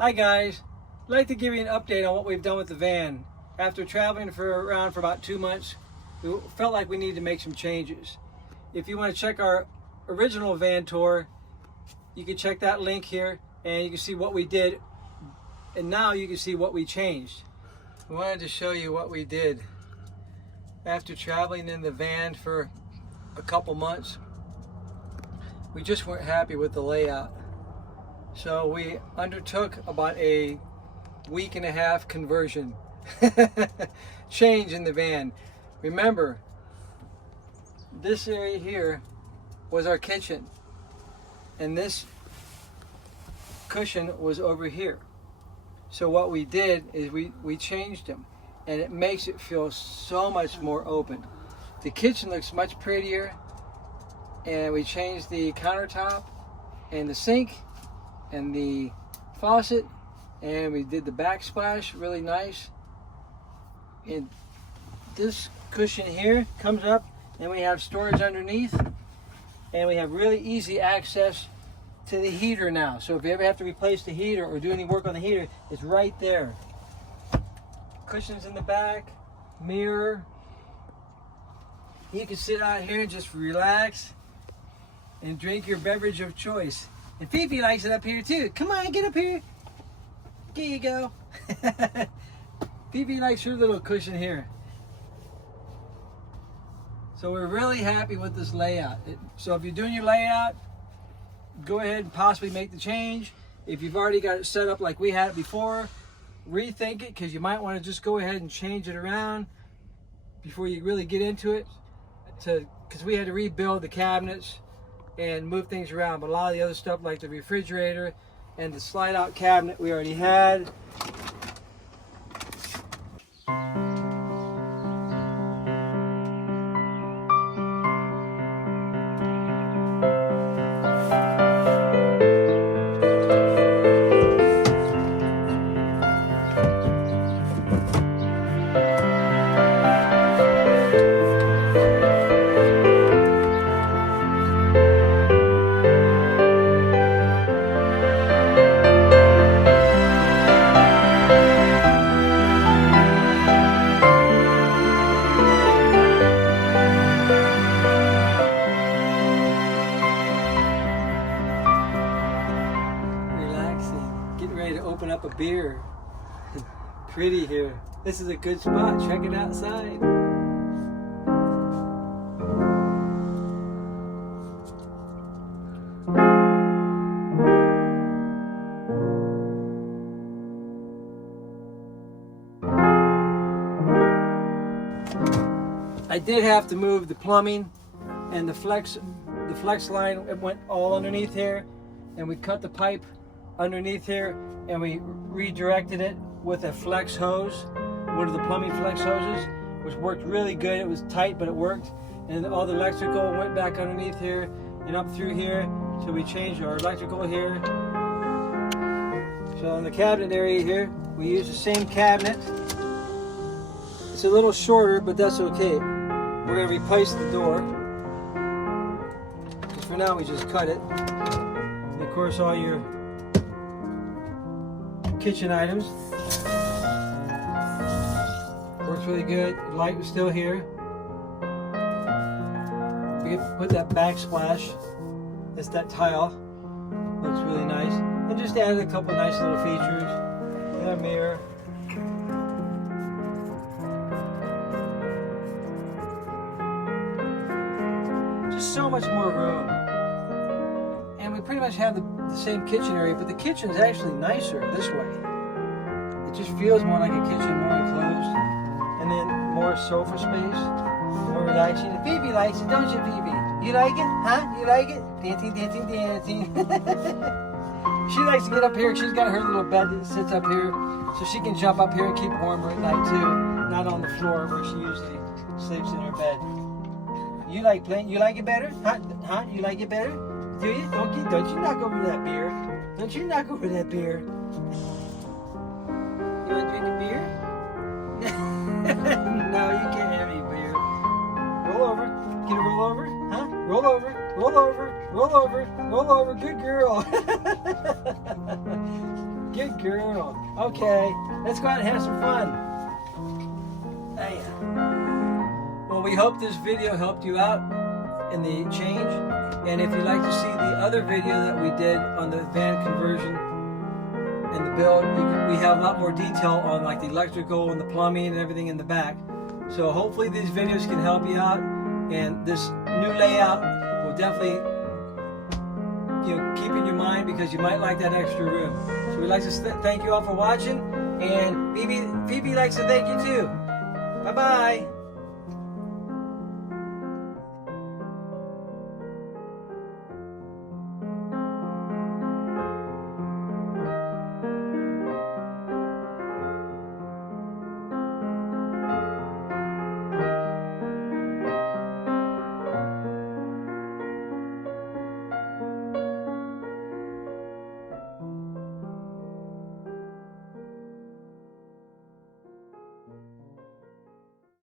Hi guys, I'd like to give you an update on what we've done with the van. After traveling around for about 2 months, we felt like we needed to make some changes. If you want to check our original van tour, you can check that link here and you can see what we did, and now you can see what we changed. We wanted to show you what we did. After traveling in the van for a couple months, we just weren't happy with the layout. So we undertook about a week and a half conversion change in the van. Remember, this area here was our kitchen, and this cushion was over here. So what we did is we changed them, and it makes it feel so much more open. The kitchen looks much prettier, and we changed the countertop and the sink and the faucet, and we did the backsplash really nice. And this cushion here comes up, and we have storage underneath, and we have really easy access to the heater now. So if you ever have to replace the heater or do any work on the heater, it's right there. Cushions in the back, mirror. You can sit out here and just relax and drink your beverage of choice. And Fifi likes it up here too. Come on, get up here. There you go. Fifi likes her little cushion here. So we're really happy with this layout. So if you're doing your layout, go ahead and possibly make the change. If you've already got it set up like we had it before, rethink it, because you might want to just go ahead and change it around before you really get into it. Because we had to rebuild the cabinets and move things around, but a lot of the other stuff like the refrigerator and the slide out cabinet we already had. Getting ready to open up a beer. Pretty here. This is a good spot. Check it outside. I did have to move the plumbing and the flex line. It went all underneath here, and we cut the pipe underneath here, and we redirected it with a flex hose, one of the plumbing flex hoses, which worked really good. It was tight, but it worked. And all the electrical went back underneath here and up through here. So we changed our electrical here. So in the cabinet area here, we use the same cabinet. It's a little shorter, but that's okay. We're gonna replace the door. Because for now we just cut it. And of course all your kitchen items. Works really good. The light was still here. We can put that backsplash. It's that tile. Looks really nice. And just added a couple nice little features. And a mirror. Just so much more room. And we pretty much have the same kitchen area, but the kitchen is actually nicer this way. It just feels more like a kitchen, more enclosed, and then more sofa space, more relaxing. And Phoebe likes it, don't you, Phoebe? You like it? Huh? You like it? Dancing, dancing, dancing. She likes to get up here. She's got her little bed that sits up here, so she can jump up here and keep warmer at night too, not on the floor where she usually sleeps in her bed. You like playing? You like it better? Huh? You like it better? Do you? Don't you knock over that beer. Don't you knock over that beer. You want to drink a beer? No, you can't have any beer. Roll over. Can you roll over? Huh? Roll over. Roll over. Roll over. Roll over. Good girl. Good girl. Okay, let's go out and have some fun. Hey. Well, we hope this video helped you out in the change. And if you'd like to see the other video that we did on the van conversion and the build, we have a lot more detail on like the electrical and the plumbing and everything in the back. So hopefully these videos can help you out, and this new layout will definitely keep in your mind because you might like that extra room. So we'd like to thank you all for watching, and Phoebe likes to thank you too. Bye bye.